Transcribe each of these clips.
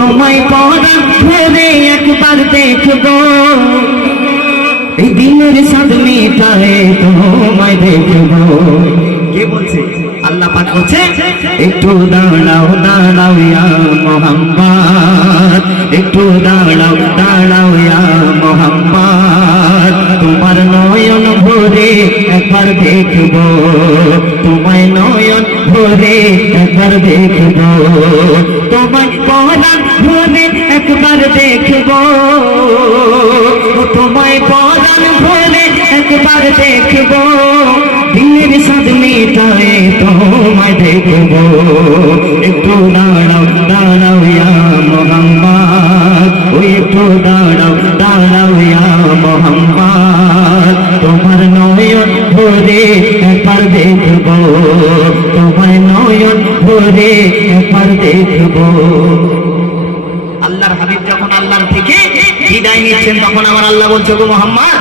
তোমায় পরাণ ধরে একবার দেখব। এই দিনের সাদ মেটায় তোমায় দেখব। কে বলছে, আল্লাহ পাক বলছে, একটু দাঁড়াও দাঁড়াও ইয়া মোহাম্মদ। একটু দাঁড়াও দাঁড়াও, ইয়া মোহাম্মদ। তোমার নয়ন ভরে একবার দেখব। তোমায় নয়ন ভরে একবার দেখব। তোমায় পরাণ ভরে একবার দেখব। মেটায় তোমায় দেখব। একটু দাঁড়াও দাঁড়াও মোহাম্মদ। ওই একটু দাঁড়াও দাঁড়াও মোহাম্মদ। তোমার নয়ন ভরে একবার দেখব। তোমার নয়ন ভরে একবার দেখব। আল্লাহর হাবিব যখন আল্লাহর থেকে বিদায় নিচ্ছেন, তখন আমার আল্লাহ বলছে, গো মোহাম্মদ,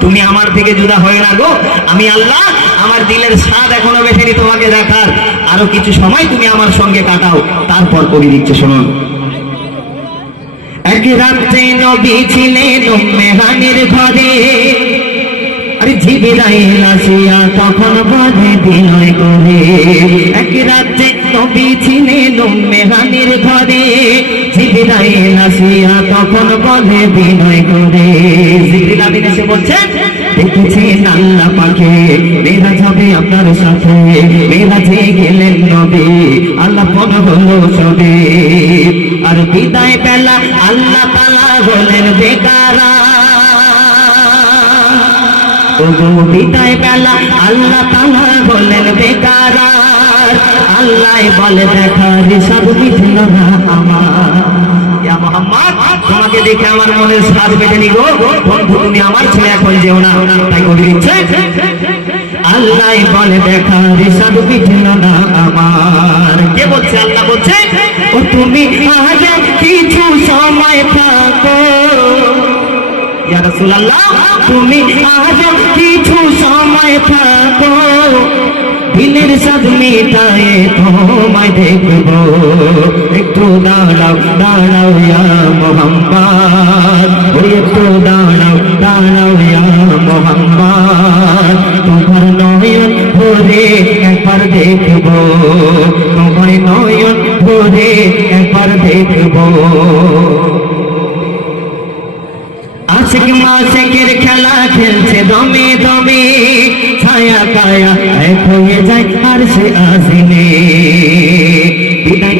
তুমি আমার থেকে জুদা হয়ে না গো। আমি আল্লাহ আমার দিলের স্বাদ এখনও বেশি তোমাকে দেখার। আরও কিছু সময় তুমি আমার সঙ্গে কাটাও। তারপর কবি দিচ্ছে শুনুন। এক রাত্রে নবী ছিলেন মেহানির ঘরে। আরে জিবিরাইল আসিয়া তখন বাঁধে বিনয় করে। এক রাত্রে নবী ছিলেন মেহানির ঘরে। জিবিরাইল তখন বাঁধে বিনয় করে। এসে বলছেন, দেখেছেন আল্লাহ পাকে মেরা যাবে আপনার সাথে। মেরা যে গেলেন নবী আল্লাহ পন হলো সবে? আর বিদায় বেলা আল্লাহ তালা হলেন বেকারা। বিদায় বেলা আল্লাহ তালা বলেন বেকারার আল্লাহ বলে দেখার সব মিটল না আমার। মোহাম্মদ! তোমাকে দেখে আমার মনের স্বাদ বেঁধে নি গো বন্ধু, তুমি আমার ছেলে, এখন যেও না। তাই কবি দিচ্ছে আল্লাহ বলে দেখার সব মিটল না আমার। কে বলছে? আল্লাহ বলছে, ও তুমি কিছু সময় থাকো। তুমি আজ কিছু সময় থাকো। মেটায় তোমায় দেখব। একটু দাঁড়াও ইয়া মোহাম্মদ একটু দাঁড়াও দাঁড়াও ইয়া মোহাম্মদ। তোমার নয়ন ভরে একবার দেখব, তোমার নয়ন ভরে একবার দেখব। আশিক মাসিকের খেলা খেলছে দমে দমে, ছায়া কায়া এক হয়ে যায় আর সে আসিনে। বিদায়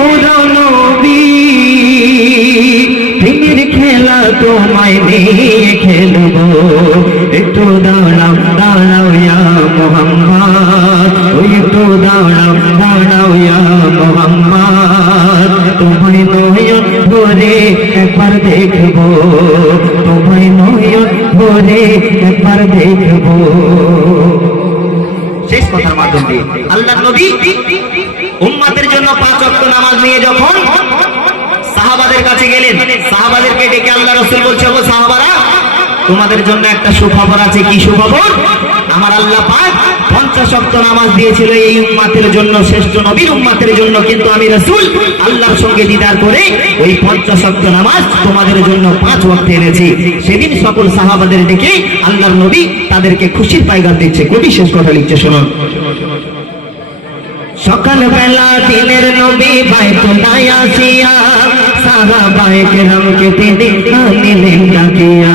নোরানবি প্রেমের খেলা তোমায় নিয়ে খেলব। একটু দাঁড়াও দাঁড়াও ইয়া একটু দাঁড়াও দাঁড়াও ইয়া মোহাম্মদ। তোমায় নয়ন একবার দেখব, তোমায় নয়ন ভরে একবার দেখব। শেষ কথার মাধ্যম আল্লাহ নবী উম্মাদের জন্য পাঁচ ওয়াক্ত নামাজ নিয়ে যখন সাহাবাদের কাছে গেলেন, সাহাবাদেরকে ডেকে আল্লাহ রসুল বলছে, ও সাহাবারা, তোমাদের জন্য একটা সুখবর আছে। কি সুখবর? আমার আল্লাহ পাক পঞ্চাশ ওয়াক্ত নামাজ দিয়েছিল এই উম্মাতের জন্য, শ্রেষ্ঠ নবীর উম্মাতের জন্য, কিন্তু আমি রসুল আল্লাহর সঙ্গে দিদার করে ওই পঞ্চাশ ওয়াক্ত নামাজ তোমাদের জন্য পাঁচ ওয়াক্ত এনেছি। সেদিন সকল সাহাবাদের ডেকে আল্লাহর নবী তাদেরকে খুশির পাইগার দিচ্ছে। কবি শেষ কথা লিখছে, শুনুন। সকাল বেলা দিনের নবী বাইতুল্লাহ আসিয়া, সারা বাইক রঙকে তিনি আনিলেন ডাকিয়া।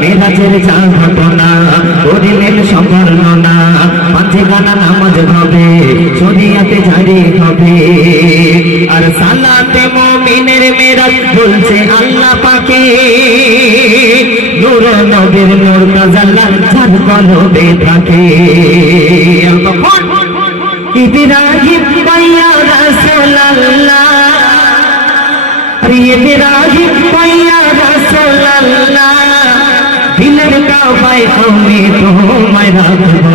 মেরাজের যা ঘটনা, করিলেন সম্বর্ণনা। পাঁচে গানা নামাজ হবে, শরিয়াতে জারি হবে। আর সালাতে মুমিনের মেরাজ বলছে আল্লাহ পাকে। নূর নবীর নূর কাজাল্লার ঝাড় কলবে থাকে ইব্রাহিম ভাইয়া রাসূলুল্লাহ। রাজি পাইয়া রাসূলুল্লাহ। দিলের কাবায় আমি তোমায় রাখব।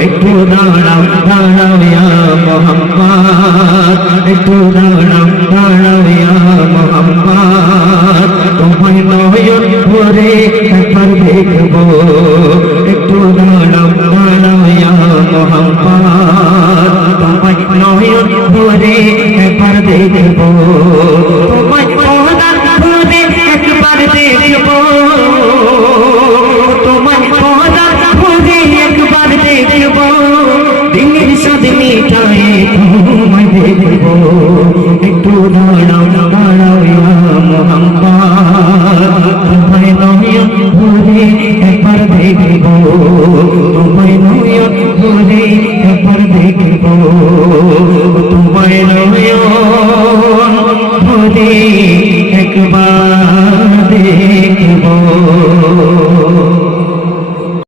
একটু দাঁড়াও দাঁড়াও ইয়া মোহাম্মদ। একটু দাঁড়াও দাঁড়াও ইয়া মোহাম্মদ। তোমায় নয়ন ভরে একবার দেখব। একটু দাঁড়াও